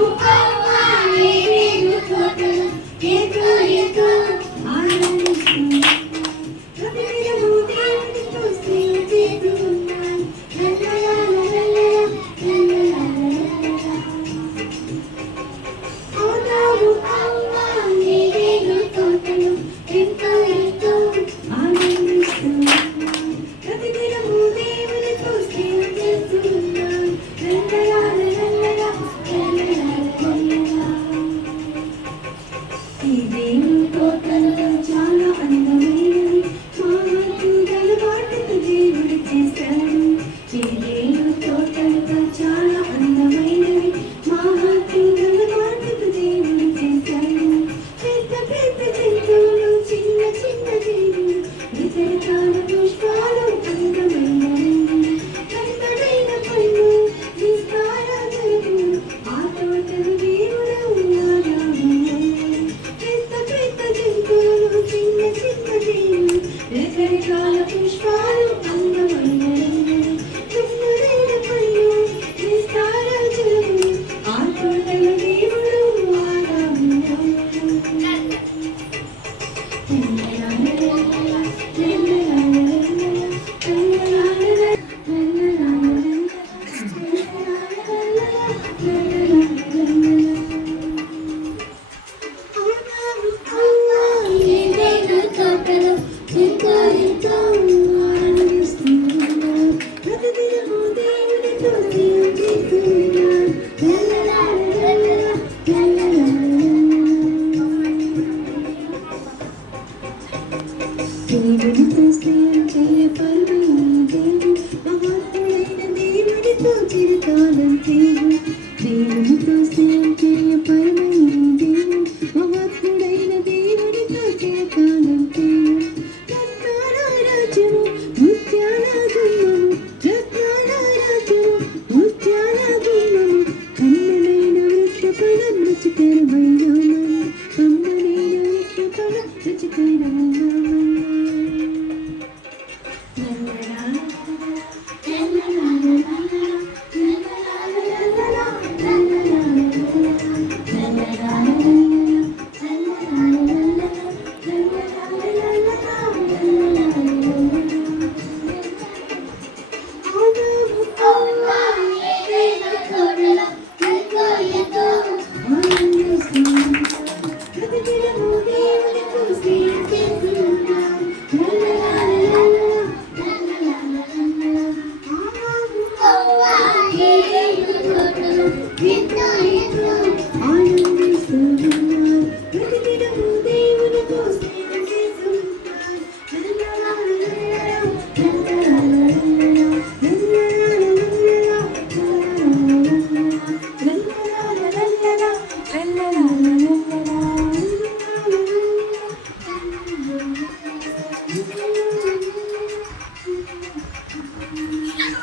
do campo. ఈ దేవుని ചിരകാലം തീരും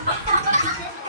Ha ha ha ha!